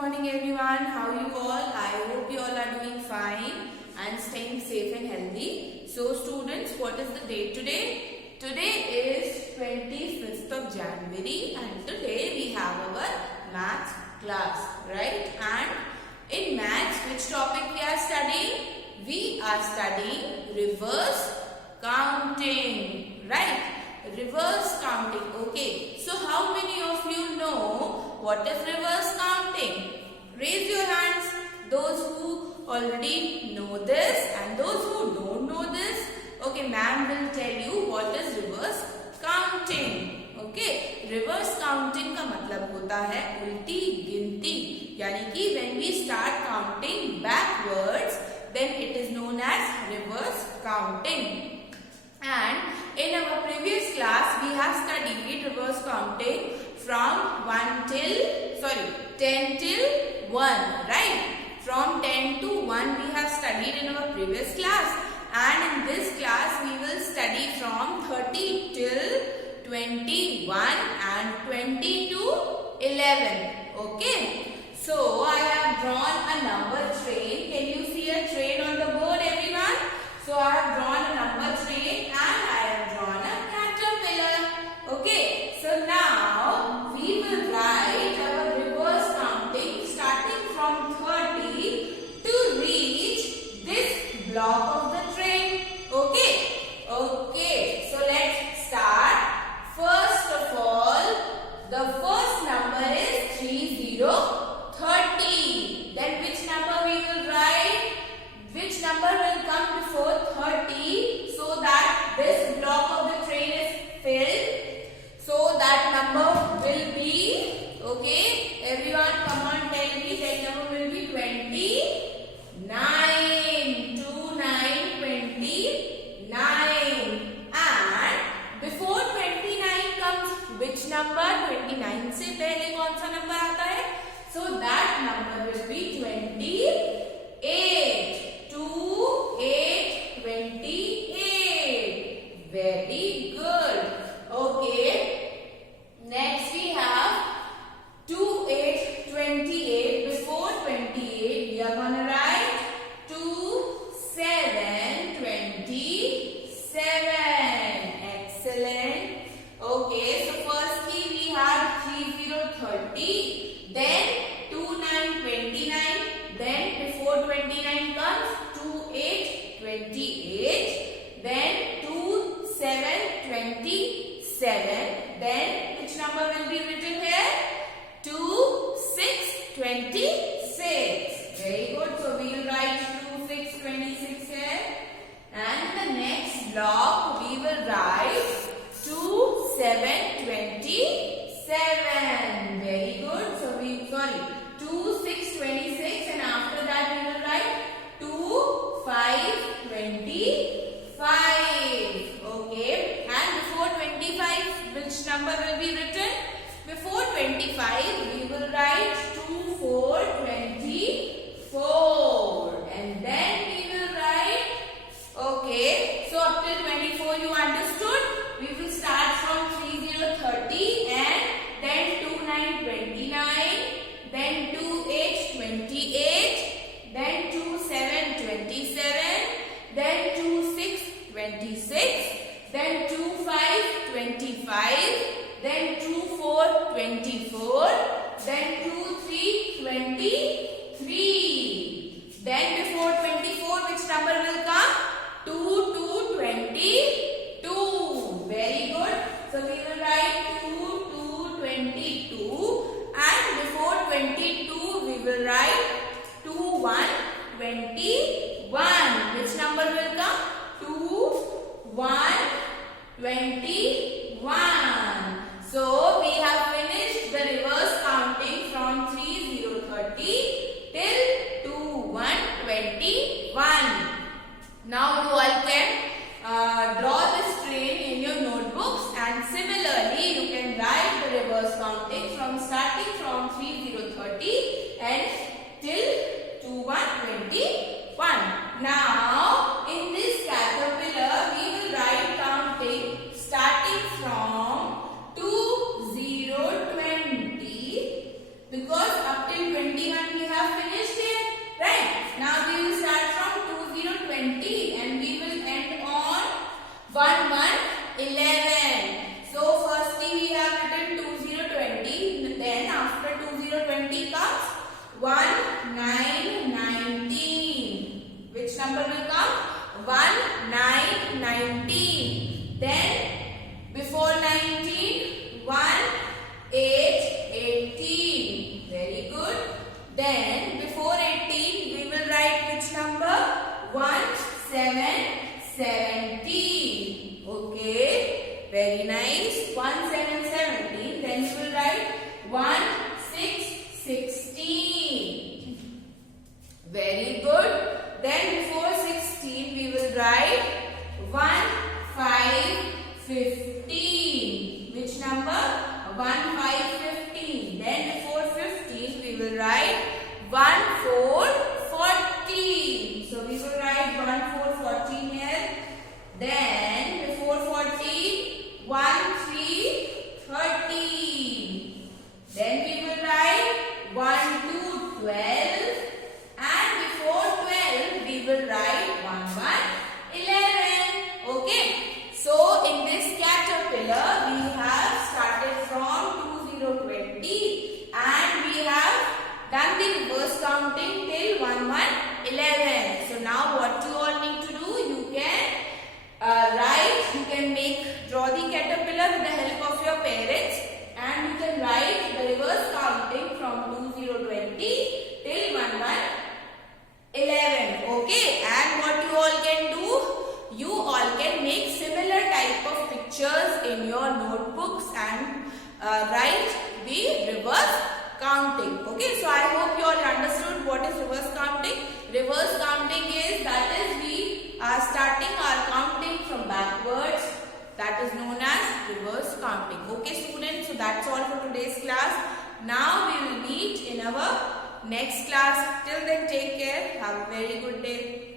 morning everyone. How are you all? I hope you all are doing fine and staying safe and healthy. So students, what is the date today? Today is 25th of January and today we have our maths class, right? And in maths, which topic we are studying? We are studying reverse counting, right? Reverse counting. Okay, so how many of you know what is reverse counting? Raise your hands, those who already know this and those who don't know this. Okay, ma'am will tell you what is reverse counting. Okay, reverse counting का मतलब होता है उल्टी गिनती, यानी कि when we start counting backwards, then it is known as reverse counting. And in our previous class, we have studied reverse counting from 10 till 1, right? From 10 to 1 we have studied in our previous class. And in this class, we will study from 30 till 21 and 20 to 11. Okay? So, I have drawn a number train. Can you see a train on the board, everyone? So, I have drawn a number train and I have drawn a caterpillar. Okay, so now we will write our reverse counting starting from 30 to reach this block of the train. Okay, okay, so let's start. First of all, the first number is 30. Then which number we will write? Which number will come before 30 so that this block of the train is filled? So that number will be, okay, everyone come on tell me, that number will be 29. 29. And before 29 comes which number? 29 से पहले कौन सा number आता है? So that number will be 28. 28. Very good. Okay. Next we have 28. Before 28, we are gonna write 27. Excellent. Okay. So firstly we have 30. Then 29. Then before 29 comes 28. Then 27. Then which number will be written here? 26. Very good. So we will write 26 here. And the next block we will write 27. Very good. So 26 and after that we will write 25. Okay. And before 25, which number will be written? Before 25, we will write 24. And then we will write, okay. So up till 24 you understood? We will start from 30 and then 29. Then 28, then 27, then 26, then 25, then 24, then 23. Then before 24, which number will come? 22. Very good. So we will write 22. And before 22, we will write 21. Which number will come? 21. So we have finished the reverse counting from 30 till 21. Now you all can draw this train in your notebooks, and similarly you can write the reverse counting from starting from 30 and till 21. Now in this caterpillar we will write counting starting from 20, because up till 21 1, 9, 19. Which number will come? 1, 9, 19. Then before 19, 1, 8, 18. Very good. Then before 18, we will write which number? 1, 7, 17. Okay. Very nice. 1, 7, 17. Then we will write 1, 6, 16. Very good. Then before 16, we will write 1, 5, 15. Which number? 1, 5, 15. Then before 15, we will write 1, 4, 14. So we will write 1, 4, 14 here. Then before 14, 1, 3, 13. Then we will write 1, 2, 12. And before 12, we will write 1, 1, 11. Okay. So in this caterpillar, we have started from 2020 and we have done the reverse counting till 1, 1, 11. So now what you all need to do, you can draw the caterpillar with the help of your parents, and you can write the reverse counting from 2020 till 1, 1, 11. Okay. And what you all can do, you all can make similar type of pictures in your notebooks and write the reverse counting. Okay, so I hope you all understood what is reverse counting. Reverse counting is, that is, we are starting our counting from backwards. That is known as reverse counting. Okay students, so that's all for today's class. Now we will meet in our next class. Till then, take care. Have a very good day.